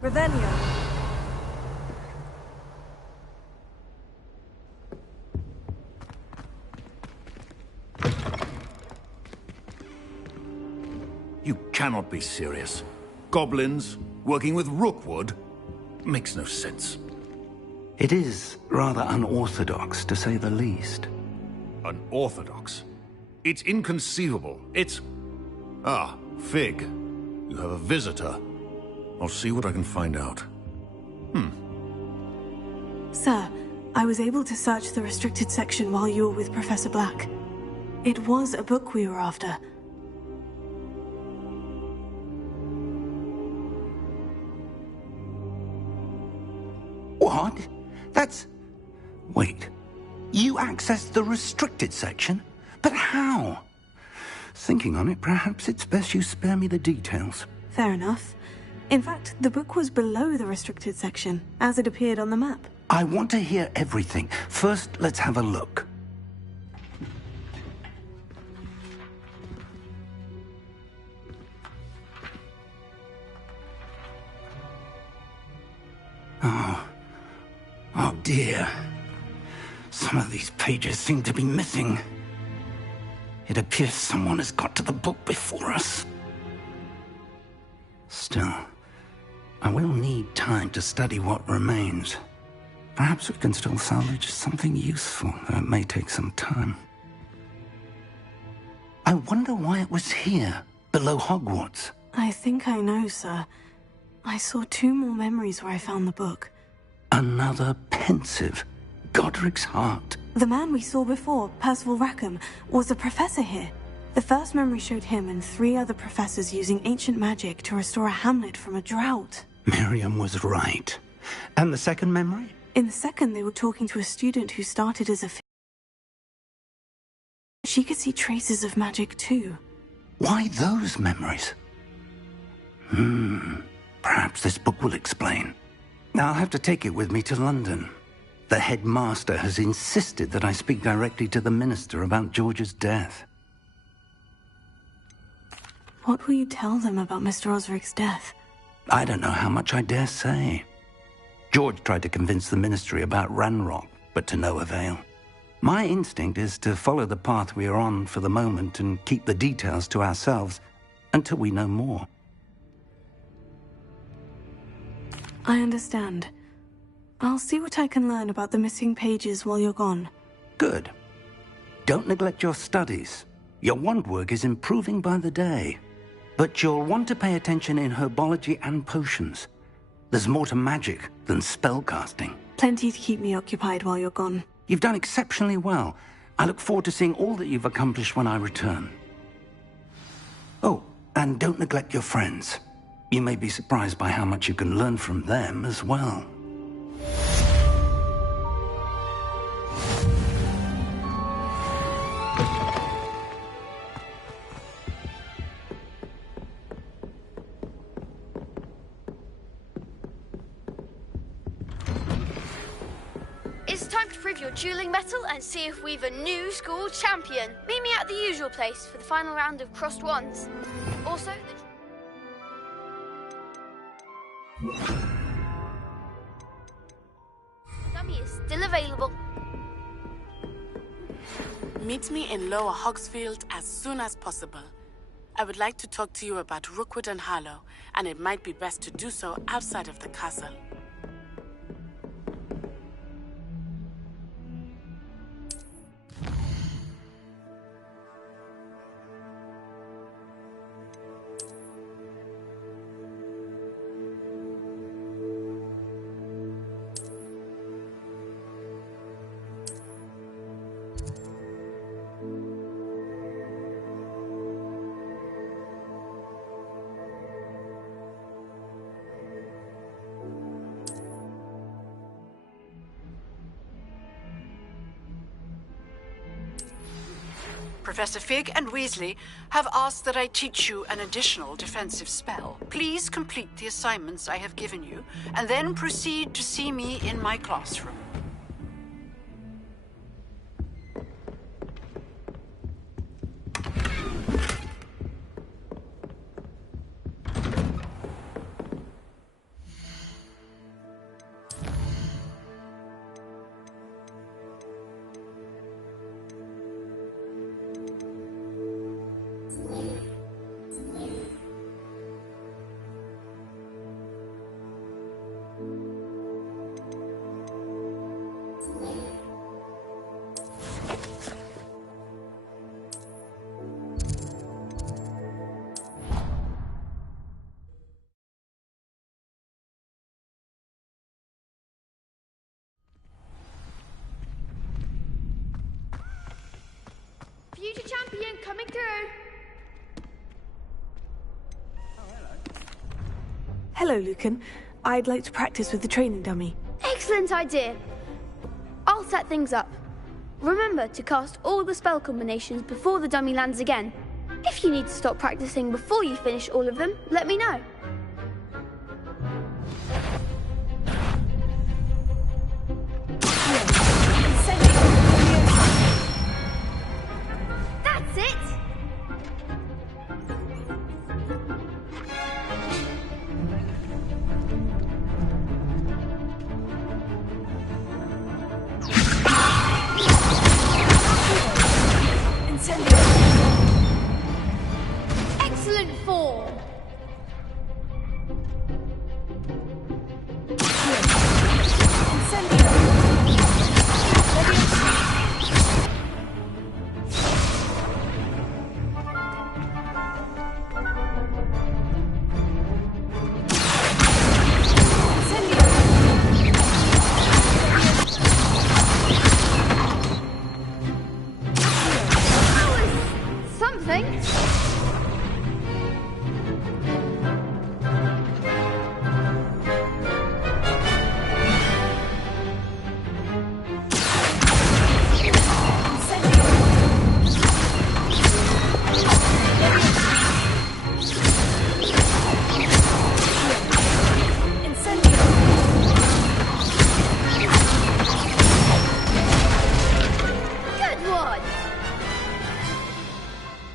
Ravenna. You cannot be serious. Goblins working with Rookwood? Makes no sense. It is rather unorthodox, to say the least. Unorthodox? It's inconceivable. It's... Ah, Fig. You have a visitor. I'll see what I can find out. Sir, I was able to search the restricted section while you were with Professor Black. It was a book we were after. What? That's... Wait. You accessed the restricted section? But how? Thinking on it, perhaps it's best you spare me the details. Fair enough. In fact, the book was below the restricted section, as it appeared on the map. I want to hear everything. First, let's have a look. Oh dear. Some of these pages seem to be missing. It appears someone has got to the book before us. Still, I will need time to study what remains. Perhaps we can still salvage something useful, though it may take some time. I wonder why it was here, below Hogwarts. I think I know, sir. I saw 2 more memories where I found the book. Another pensive. Godric's heart. The man we saw before, Percival Rackham, was a professor here. The first memory showed him and 3 other professors using ancient magic to restore a hamlet from a drought. Miriam was right. And the second memory? In the second, they were talking to a student who started as a... She could see traces of magic too. Why those memories? Perhaps this book will explain. Now I'll have to take it with me to London. The headmaster has insisted that I speak directly to the minister about George's death. What will you tell them about Mr. Osric's death? I don't know how much I dare say. George tried to convince the ministry about Ranrock, but to no avail. My instinct is to follow the path we are on for the moment and keep the details to ourselves until we know more. I understand. I'll see what I can learn about the missing pages while you're gone. Good. Don't neglect your studies. Your wand work is improving by the day. But you'll want to pay attention in herbology and potions. There's more to magic than spellcasting. Plenty to keep me occupied while you're gone. You've done exceptionally well. I look forward to seeing all that you've accomplished when I return. Oh, and don't neglect your friends. You may be surprised by how much you can learn from them as well. It's time to prove your dueling mettle and see if we've a new school champion. Meet me at the usual place for the final round of crossed wands. Also, the dummy is still available. Meet me in Lower Hogsfield as soon as possible. I would like to talk to you about Rookwood and Harlow, and it might be best to do so outside of the castle. Professor Fig and Weasley have asked that I teach you an additional defensive spell. Please complete the assignments I have given you, and then proceed to see me in my classroom. Future champion coming through. Hello, Lucan. I'd like to practice with the training dummy. Excellent idea. I'll set things up. Remember to cast all the spell combinations before the dummy lands again. If you need to stop practicing before you finish all of them, let me know. That's it! Excellent form! Something. Good one.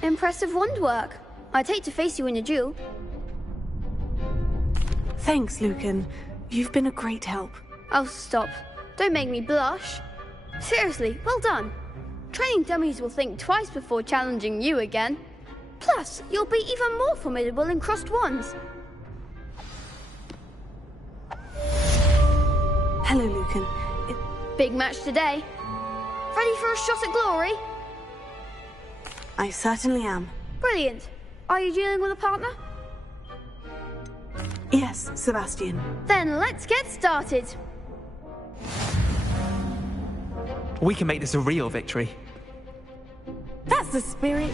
Impressive wand work. I'd hate to face you in a duel. Thanks, Lucan. You've been a great help. Oh, stop. Don't make me blush. Seriously, well done. Training dummies will think twice before challenging you again. Plus, you'll be even more formidable in crossed wands. Hello, Lucan. Big match today. Ready for a shot at glory? I certainly am. Brilliant. Are you dealing with a partner? Yes, Sebastian. Then let's get started. We can make this a real victory. That's the spirit.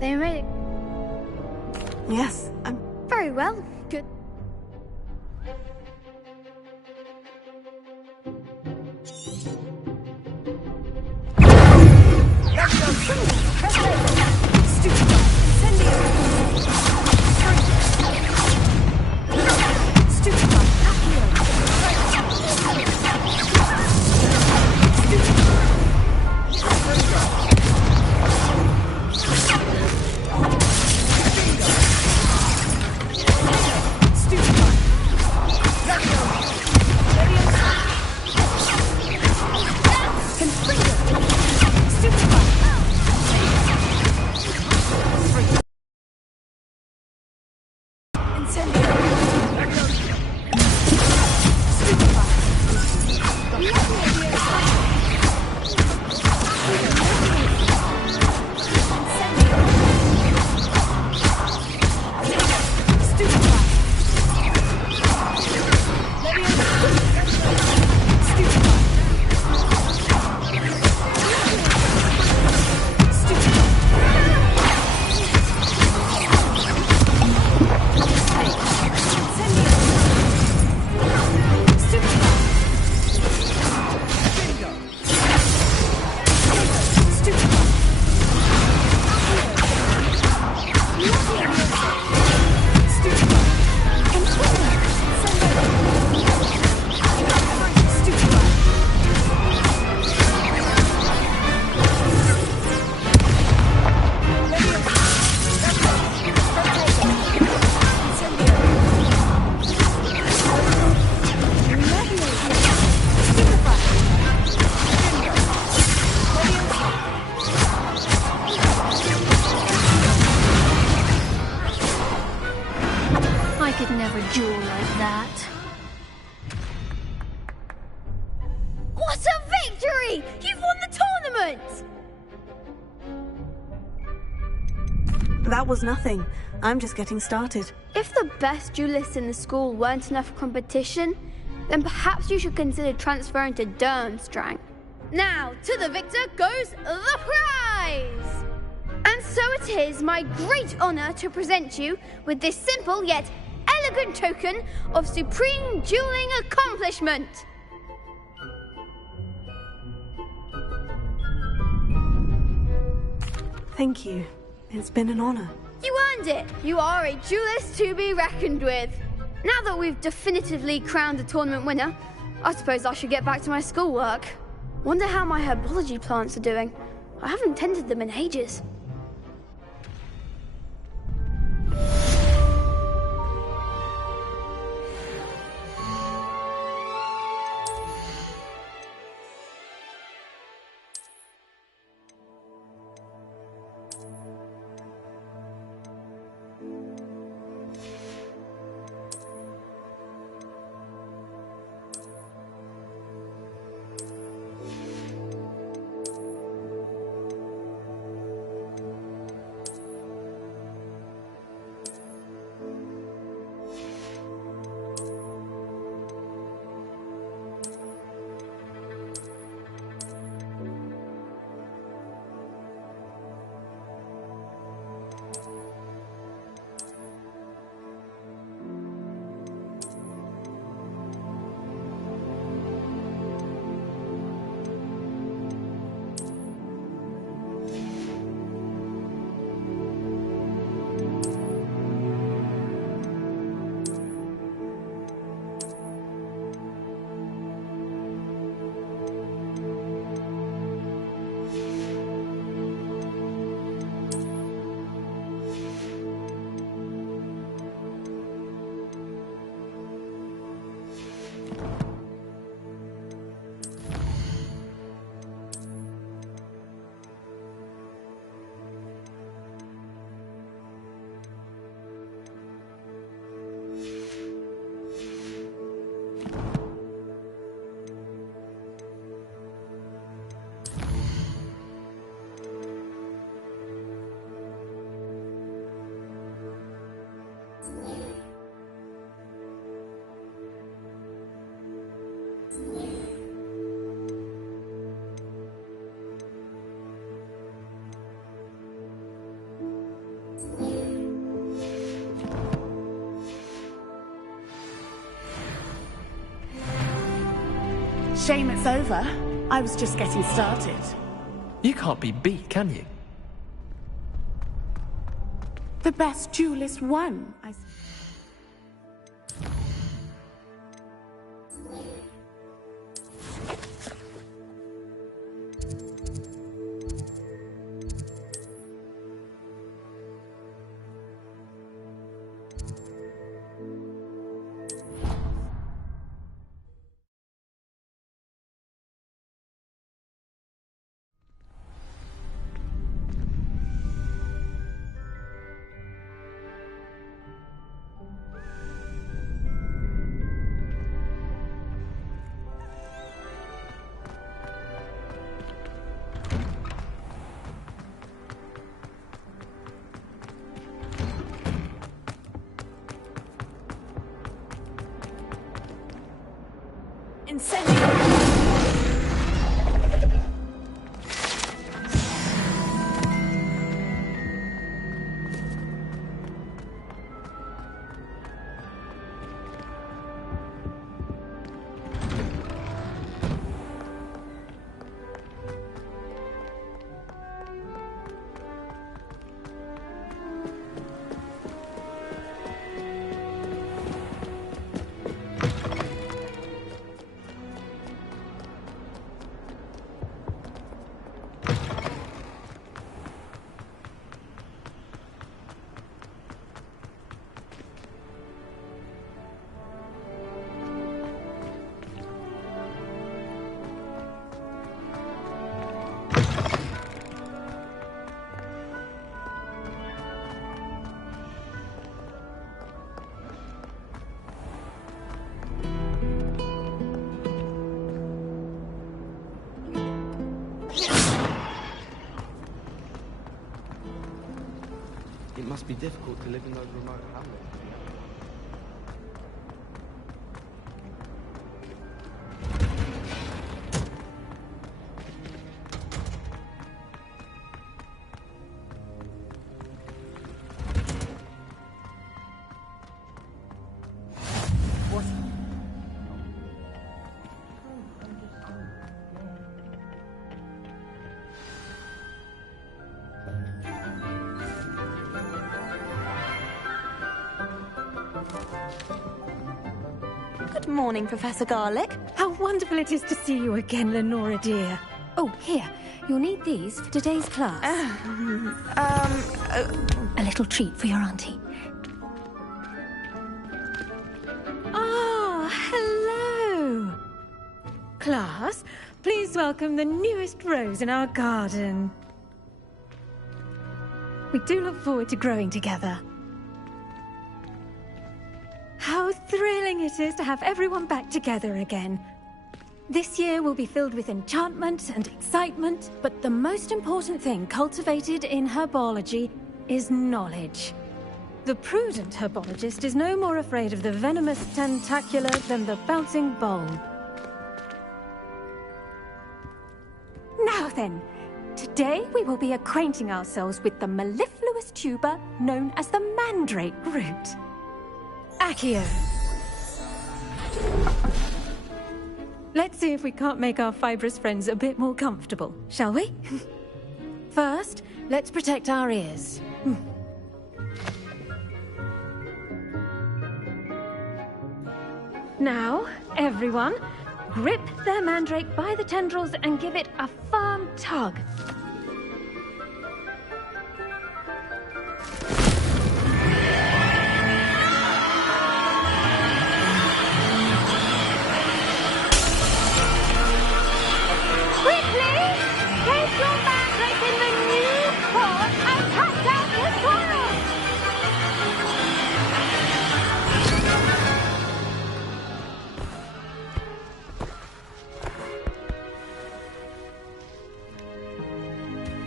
They made it Yes, I'm... very well. Good. could never duel like that. What a victory! You've won the tournament! That was nothing. I'm just getting started. If the best duelists in the school weren't enough for competition, then perhaps you should consider transferring to Durmstrang. Now, to the victor goes the prize! And so it is my great honor to present you with this simple yet elegant token of supreme dueling accomplishment. Thank you. It's been an honor. You earned it! You are a duelist to be reckoned with. Now that we've definitively crowned the tournament winner, I suppose I should get back to my schoolwork. Wonder how my herbology plants are doing. I haven't tended them in ages. Shame it's over. I was just getting started. You can't be beat, can you? The best duelist won. It must be difficult to live in those remote hamlets. Good morning, Professor Garlick. How wonderful it is to see you again, Lenora dear. Oh, here. You'll need these for today's class. A little treat for your auntie. Ah, hello. Class, please welcome the newest rose in our garden. We do look forward to growing together. How thrilling it is to have everyone back together again. This year will be filled with enchantment and excitement, but the most important thing cultivated in herbology is knowledge. The prudent herbologist is no more afraid of the venomous tentacular than the bouncing bulb. Now then, today we will be acquainting ourselves with the mellifluous tuber known as the mandrake root. Accio. Let's see if we can't make our fibrous friends a bit more comfortable, shall we? First, let's protect our ears. Now, everyone, grip their mandrake by the tendrils and give it a firm tug.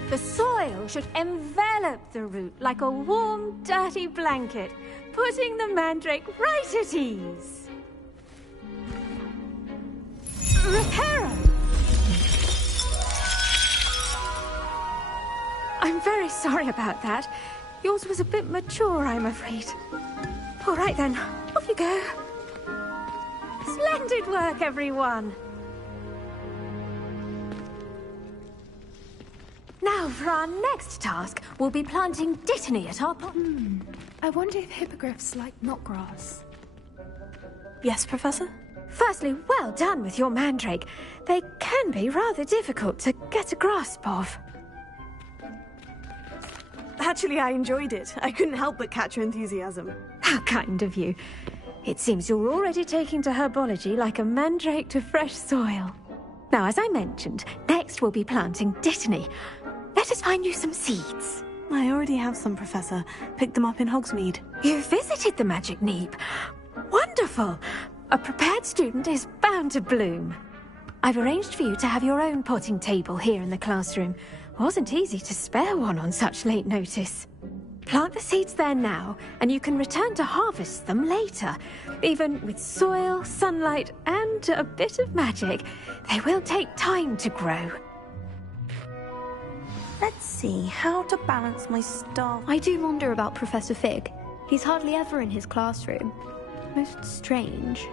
The soil should envelop the root like a warm, dirty blanket, putting the mandrake right at ease. Reparo! I'm very sorry about that. Yours was a bit mature, I'm afraid. All right then, off you go. Splendid work, everyone. Now, for our next task, we'll be planting dittany at our pot. I wonder if hippogriffs like knotgrass. Yes, Professor? Firstly, well done with your mandrake. They can be rather difficult to get a grasp of. Actually, I enjoyed it. I couldn't help but catch your enthusiasm. How kind of you. It seems you're already taking to herbology like a mandrake to fresh soil. Now, as I mentioned, next we'll be planting dittany. Let us find you some seeds. I already have some, Professor. Picked them up in Hogsmeade. You visited the Magic Neep. Wonderful. A prepared student is bound to bloom. I've arranged for you to have your own potting table here in the classroom. Wasn't easy to spare one on such late notice. Plant the seeds there now, and you can return to harvest them later. Even with soil, sunlight, and a bit of magic, they will take time to grow. Let's see, how to balance my staff. I do wonder about Professor Fig. He's hardly ever in his classroom. Most strange.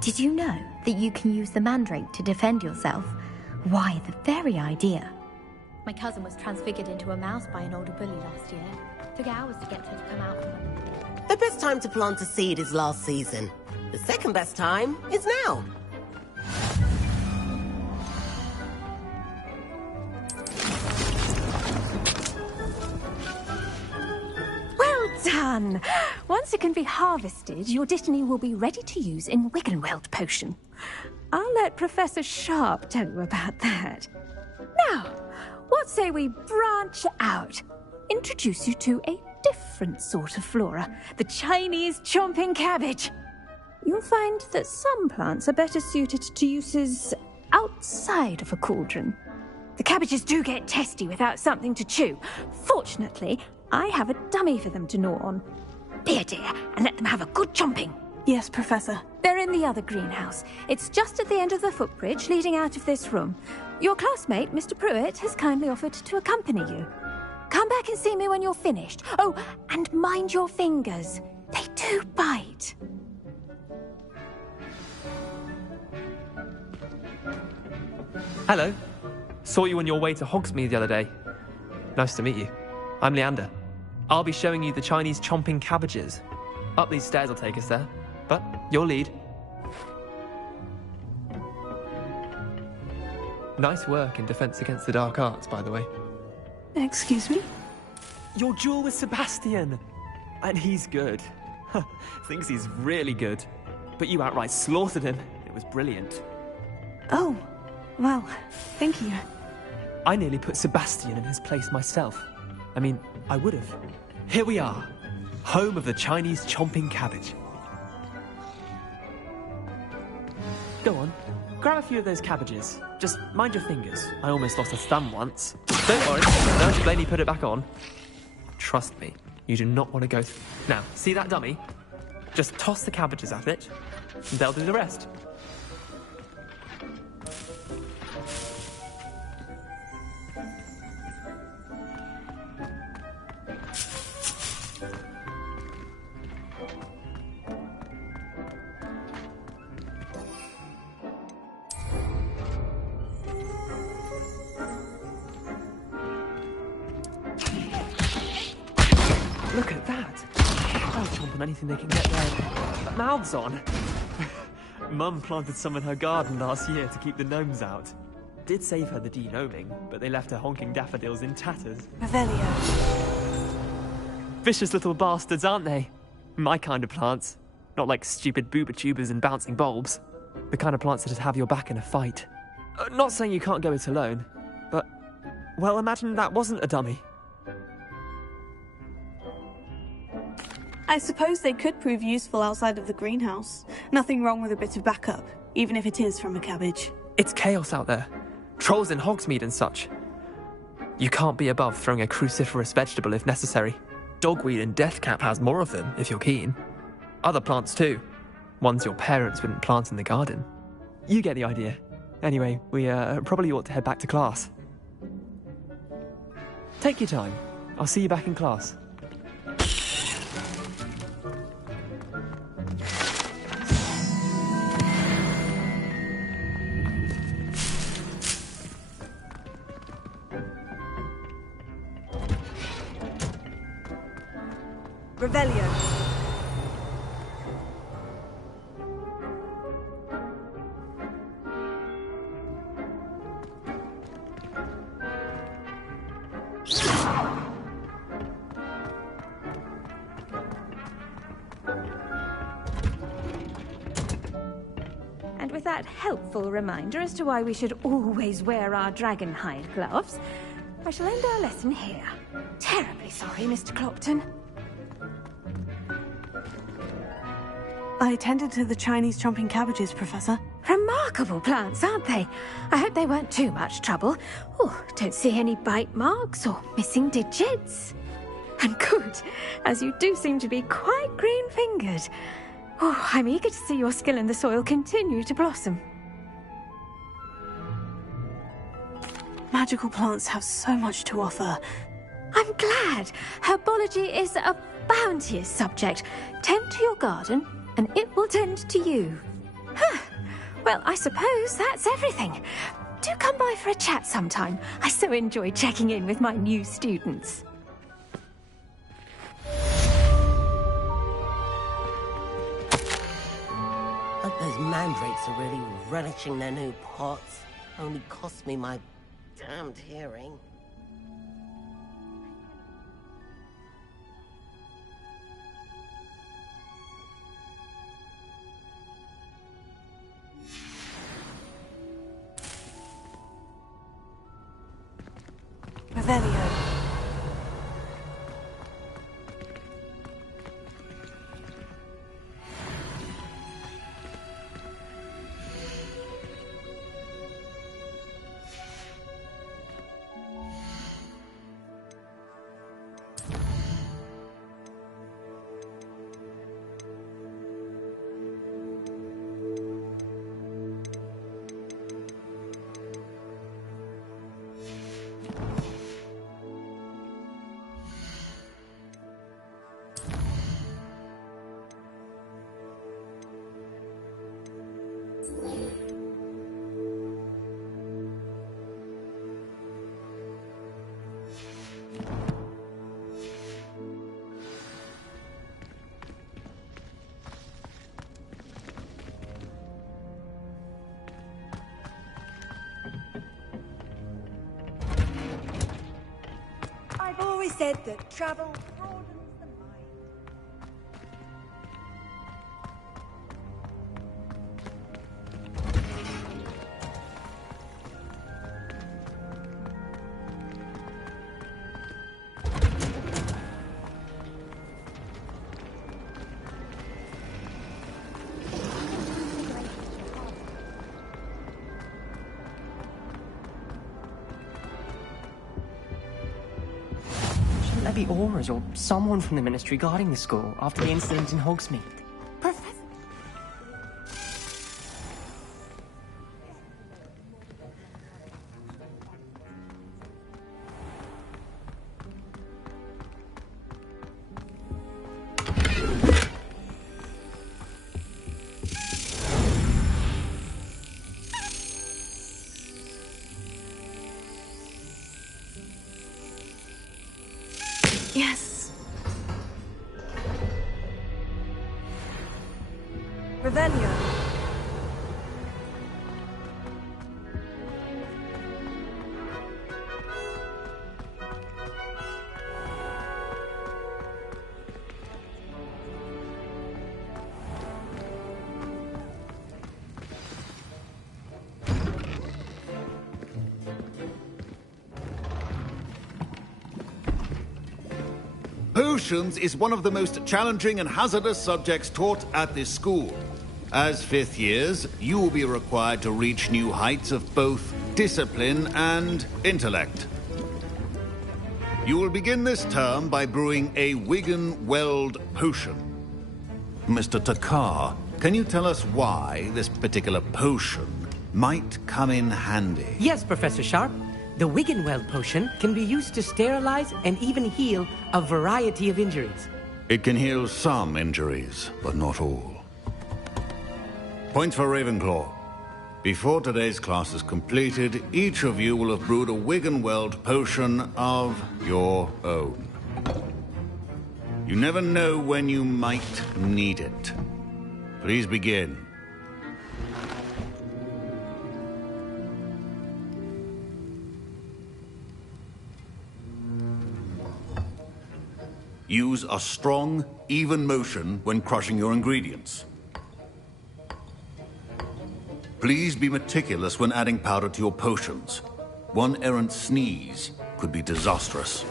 Did you know that you can use the mandrake to defend yourself? Why, the very idea. My cousin was transfigured into a mouse by an older bully last year. Took hours to get her to come out from under. The best time to plant a seed is last season. The second best time is now. Well done! Once it can be harvested, your dittany will be ready to use in Wiggenweld potion. I'll let Professor Sharp tell you about that. Now, what say we branch out? Introduce you to a different sort of flora, the Chinese chomping cabbage. You'll find that some plants are better suited to uses outside of a cauldron. The cabbages do get testy without something to chew. Fortunately, I have a dummy for them to gnaw on. Be a dear and let them have a good chomping. Yes, Professor. They're in the other greenhouse. It's just at the end of the footbridge leading out of this room. Your classmate, Mr. Pruitt, has kindly offered to accompany you. Come back and see me when you're finished. Oh, and mind your fingers. They do bite. Hello. Saw you on your way to Hogsmeade the other day. Nice to meet you. I'm Leander. I'll be showing you the Chinese chomping cabbages. Up these stairs will take us there, but your lead. Nice work in Defense Against the Dark Arts, by the way. Excuse me? Your duel with Sebastian! And he's good. Thinks he's really good. But you outright slaughtered him. It was brilliant. Oh, well, thank you. I nearly put Sebastian in his place myself. I mean, I would have. Here we are, home of the Chinese chomping cabbage. Go on, grab a few of those cabbages. Just mind your fingers. I almost lost a thumb once. Don't worry, don't explain you put it back on. Trust me, you do not want to go Now, see that dummy? Just toss the cabbages at it, and they'll do the rest. Look at that! They'll chomp on anything they can get their mouths on. Mum planted some in her garden last year to keep the gnomes out. Did save her the de-gnoming, but they left her honking daffodils in tatters. Revelio. Vicious little bastards, aren't they? My kind of plants. Not like stupid booba tubers and bouncing bulbs. The kind of plants that'd have your back in a fight. Not saying you can't go it alone, but... well, imagine that wasn't a dummy. I suppose they could prove useful outside of the greenhouse. Nothing wrong with a bit of backup, even if it is from a cabbage. It's chaos out there. Trolls in Hogsmeade and such. You can't be above throwing a cruciferous vegetable if necessary. Dogweed and deathcap has more of them, if you're keen. Other plants too. Ones your parents wouldn't plant in the garden. You get the idea. Anyway, we probably ought to head back to class. Take your time. I'll see you back in class. Revelio. And with that helpful reminder as to why we should always wear our dragon hide gloves, I shall end our lesson here. Terribly sorry, Mr. Clopton. I attended to the Chinese chomping cabbages, Professor. Remarkable plants, aren't they? I hope they weren't too much trouble. Oh, don't see any bite marks or missing digits. And good, as you do seem to be quite green-fingered. Oh, I'm eager to see your skill in the soil continue to blossom. Magical plants have so much to offer. I'm glad. Herbology is a bounteous subject. Tend to your garden, and it will tend to you. Huh. Well, I suppose that's everything. Do come by for a chat sometime. I so enjoy checking in with my new students. Hope those mandrakes are really relishing their new pots. Only cost me my damned hearing. Revelio. always said that travel broadens the mind. Shouldn't there be Aurors or someone from the Ministry guarding the school after the incident in Hogsmeade? Yes. Revelio. Potions is one of the most challenging and hazardous subjects taught at this school. As fifth years, you will be required to reach new heights of both discipline and intellect. You will begin this term by brewing a Wigan-Weld potion. Mr. Takar, can you tell us why this particular potion might come in handy? Yes, Professor Sharp. The Wigan-Weld potion can be used to sterilize and even heal a variety of injuries. It can heal some injuries, but not all. Points for Ravenclaw. Before today's class is completed, each of you will have brewed a Wigan-Weld potion of your own. You never know when you might need it. Please begin. Use a strong, even motion when crushing your ingredients. Please be meticulous when adding powder to your potions. One errant sneeze could be disastrous.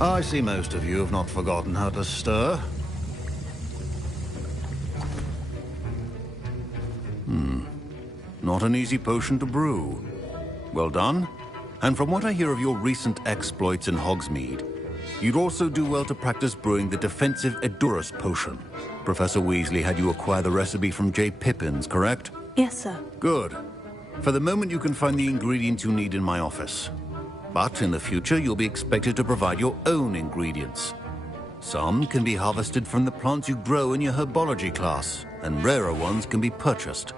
I see most of you have not forgotten how to stir. Not an easy potion to brew. Well done. And from what I hear of your recent exploits in Hogsmeade, you'd also do well to practice brewing the defensive Edurus potion. Professor Weasley had you acquire the recipe from J. Pippins, correct? Yes, sir. Good. For the moment, you can find the ingredients you need in my office. But in the future, you'll be expected to provide your own ingredients. Some can be harvested from the plants you grow in your herbology class, and rarer ones can be purchased.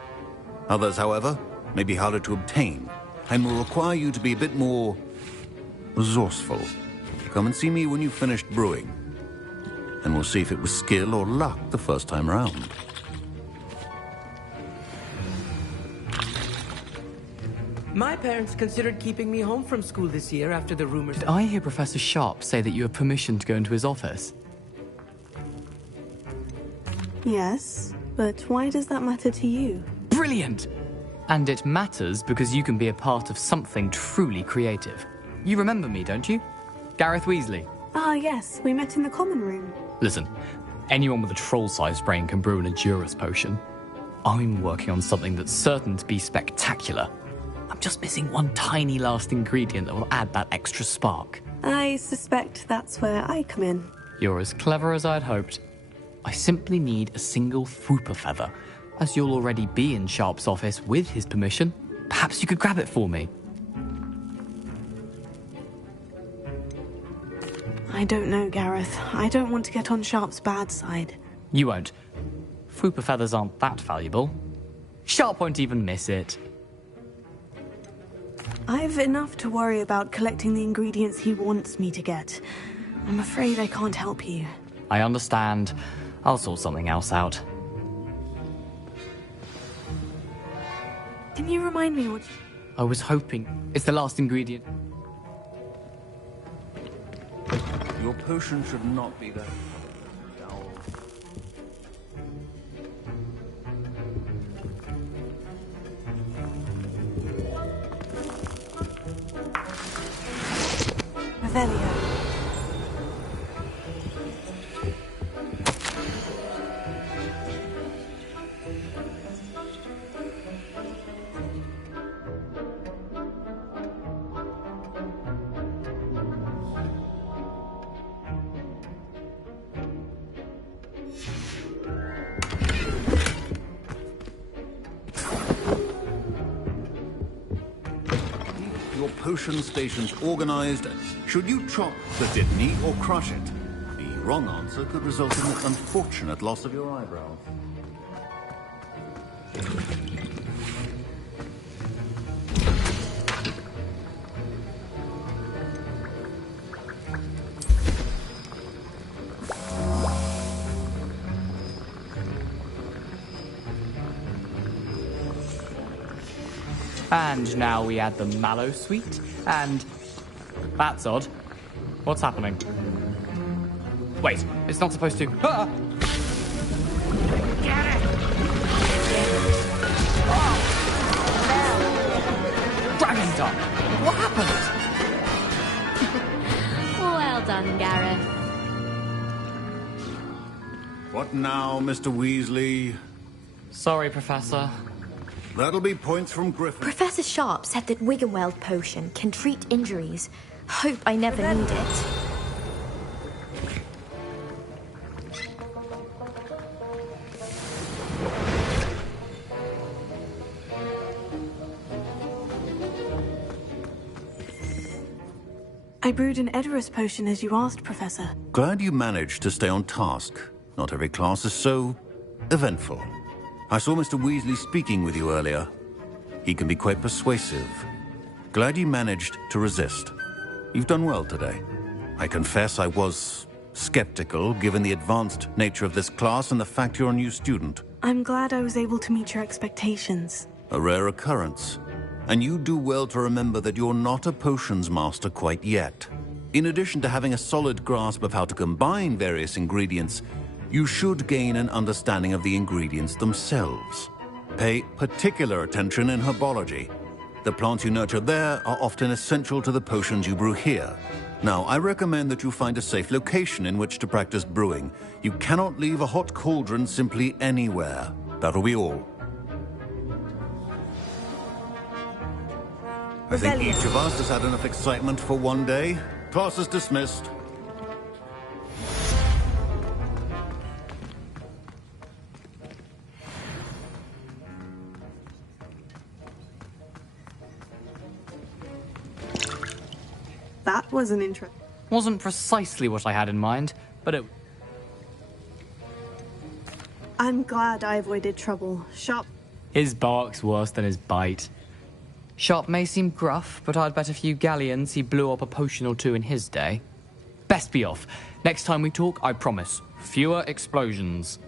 Others, however, may be harder to obtain, and will require you to be a bit more resourceful. Come and see me when you've finished brewing, and we'll see if it was skill or luck the first time round. My parents considered keeping me home from school this year after the rumors. Did I hear Professor Sharp say that you have permission to go into his office? Yes, but why does that matter to you? Brilliant! And it matters because you can be a part of something truly creative. You remember me, don't you? Gareth Weasley. Ah, yes, we met in the common room. Listen, anyone with a troll-sized brain can brew an Edurus potion. I'm working on something that's certain to be spectacular. I'm just missing one tiny last ingredient that will add that extra spark. I suspect that's where I come in. You're as clever as I'd hoped. I simply need a single Fwooper feather. As you'll already be in Sharp's office with his permission, perhaps you could grab it for me. I don't know, Gareth. I don't want to get on Sharp's bad side. You won't. Fwooper feathers aren't that valuable. Sharp won't even miss it. I've enough to worry about collecting the ingredients he wants me to get. I'm afraid I can't help you. I understand. I'll sort something else out. Can you remind me what... I was hoping. It's the last ingredient. Your potion should not be that. Revelio. Your potion stations organized. Should you chop the Dittany or crush it? The wrong answer could result in the unfortunate loss of your eyebrows. And now we add the mallow sweet, and... That's odd. What's happening? Wait, it's not supposed to... Ah! Get it! Dragon Dog! What happened? Well done, Gareth. What now, Mr. Weasley? Sorry, Professor. That'll be points from Griffin. Professor Sharp said that Wiggenweld potion can treat injuries. Hope I never need it. I brewed an Edorus potion as you asked, Professor. Glad you managed to stay on task. Not every class is so eventful. I saw Mr. Weasley speaking with you earlier. He can be quite persuasive. Glad you managed to resist. You've done well today. I confess I was skeptical, given the advanced nature of this class and the fact you're a new student. I'm glad I was able to meet your expectations. A rare occurrence. And you do well to remember that you're not a potions master quite yet. In addition to having a solid grasp of how to combine various ingredients, you should gain an understanding of the ingredients themselves. Pay particular attention in herbology. The plants you nurture there are often essential to the potions you brew here. Now, I recommend that you find a safe location in which to practice brewing. You cannot leave a hot cauldron simply anywhere. That'll be all. I think each of us has had enough excitement for one day. Class is dismissed. That was an intro. Wasn't precisely what I had in mind, but it... I'm glad I avoided trouble. Sharp. His bark's worse than his bite. Sharp may seem gruff, but I'd bet a few galleons he blew up a potion or two in his day. Best be off. Next time we talk, I promise, fewer explosions.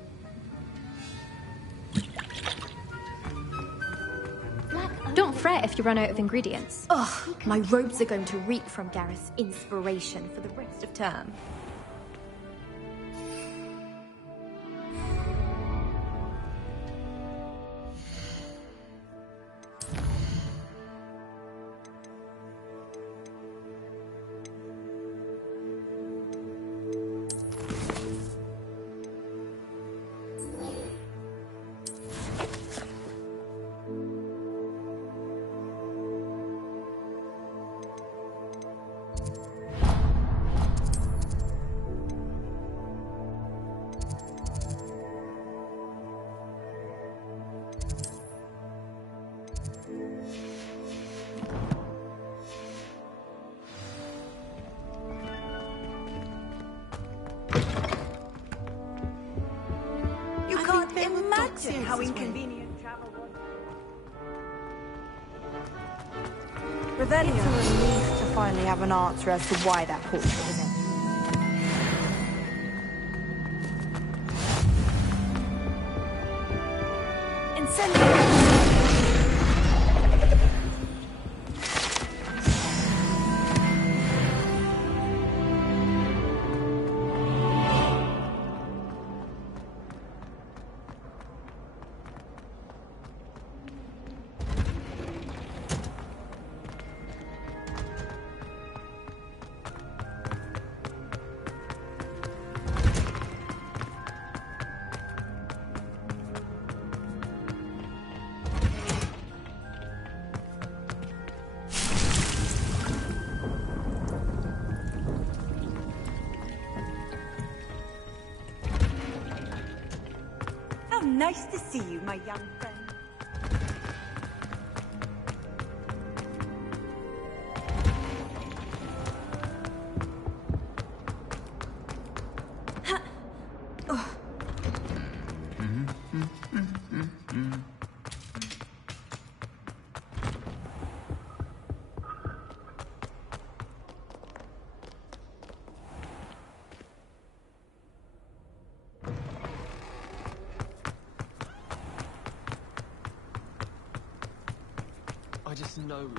Don't fret if you run out of ingredients. Ugh, my robes are going to reek from Gareth's inspiration for the rest of term. Revelio. It's a relief to finally have an answer as to why that portrait was empty. Incendio. How nice to see you, my young friend. I just know.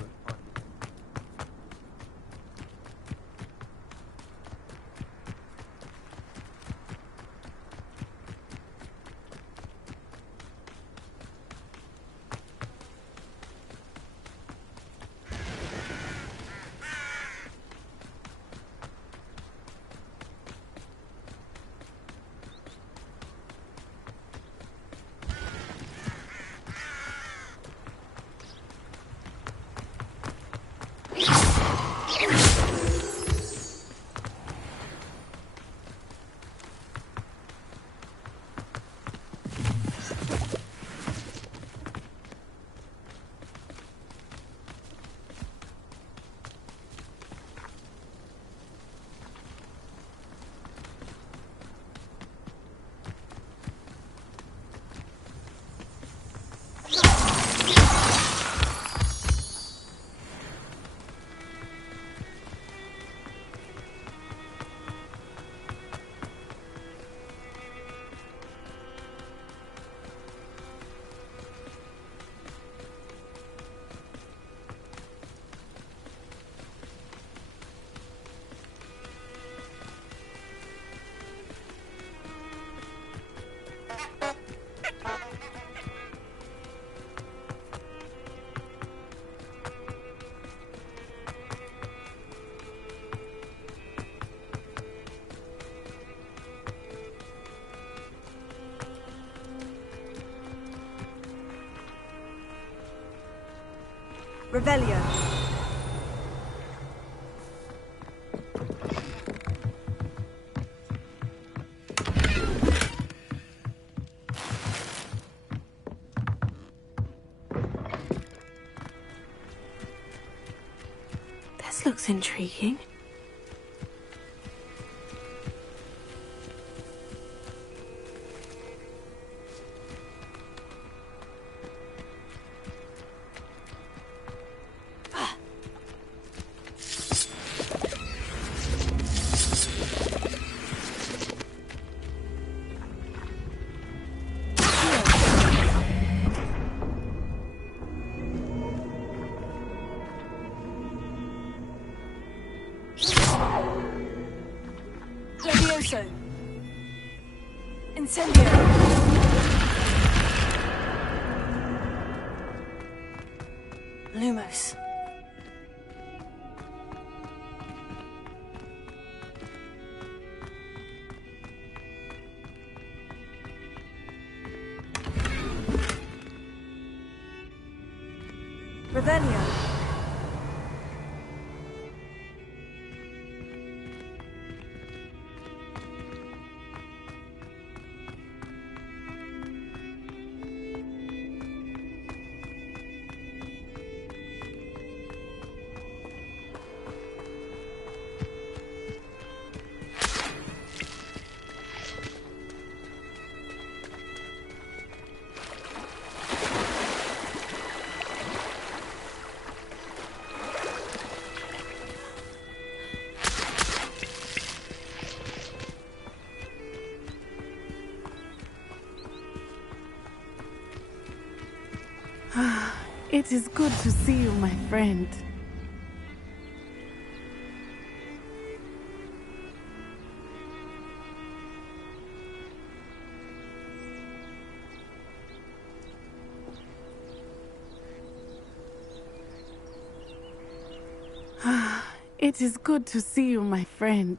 Revelio. This looks intriguing. Levioso. Incendio. Lumos. Revelio. It is good to see you, my friend. It is good to see you, my friend.